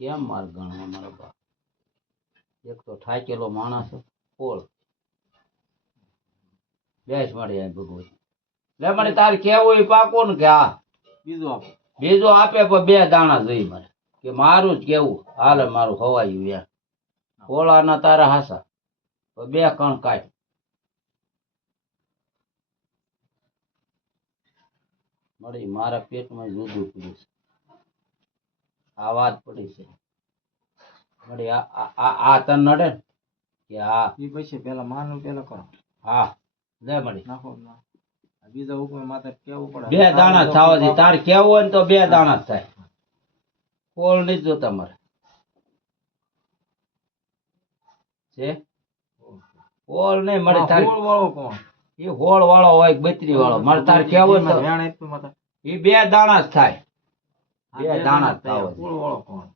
કેમ માર ગણવા મારા બા એક તો ઠાકેલો માણસ પોળ બેસ મળી આ ભગવતી લે મને તારે કેવું એ પાકો ને કે આ બીજો આપે પણ બે દાણા જોઈ મને કે મારું જ કેવું હાલે મારું ખવાયું યાર પોળાના તારા હાસા તો બે કણ કાઢ મળી મારા પેટમાં જુદું પડ્યું છે આ વાત પડી છે મળી આ તને નડે ને કે હા એ પછી પેલા માનું પેલા કરો હા લે મળી નાખો બીજા હુકમે માથે કેવું પડે બે દાણા થવા દે તારે કેવું હોય ને તો બે દાણા જ થાય પોળ નહીં જોતા મારે છે પોળ નહીં મળે તારે હોળ વાળો કોણ એ હોળ વાળો હોય બત્રી વાળો મારે તારે કેવું હોય વેણ આપ્યું માથે એ બે દાણા જ થાય બે દાણા જ થવા દે હોળ વાળો કોણ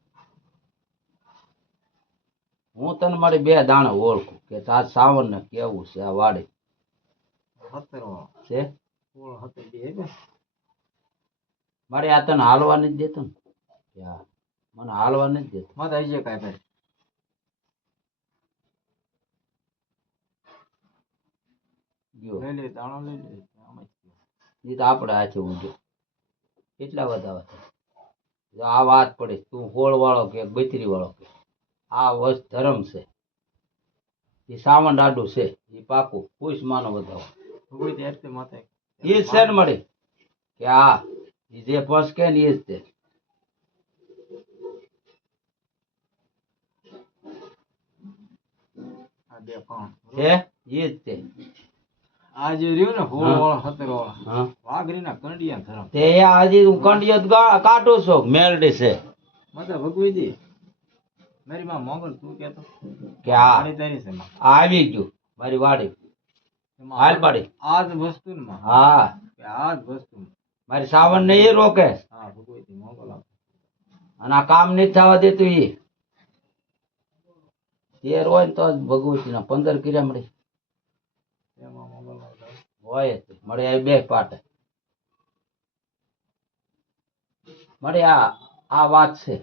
હું તને મારી બે દાણા ઓળખું કે તાર સાવન ને કેવું છે આ વાડી 70 વાળો છે હોળ 70 બે મારે આ તને હાલવા નથી દેતો ને કે હા મને હાલવા નથી દેતો માથે આવી જાય કાંઈ ગયો લઈ લે દાણો લઈ લે આમાં એ તો આપણે હાથે ઊંધો કેટલા બધા હતા આ વાત પડી તું હોળ વાળો કે બત્રી વાળો કે આ વસ્ત ધર્મ છે એ સાવન આડું છે એ પાકું ખુશ માનો વધાવો કોઈ તે માથે એ જ છે ને મળી કે હા એ જે પસ કે ને એ જ તે આ બે કોણ છે એ જ તે આ જે રહ્યું ને હોળ વાળો 70 વાળો હા વાઘરીના કંડિયા ધરમ તે હજી હું કંડિયત કાઢું છું મેલડી છે માતા ભગવતી મારી માં મોગલ તું કેતો કે હા મારી તારી છે માં આવી ગયું મારી વાડી હાલ પાડી આ જ વસ્તુ ને માં હા કે આ જ વસ્તુ મારી સાવન ને એ રોકે હા ભગવતી મોગલ આપ અને આ કામ નહીં થવા દેતું એ તેર હોય ને તો જ ભગવતી ના 15 કર્યા મળી એમાં મોગલ હોય જ મળે આ બે પાટે મળે આ વાત છે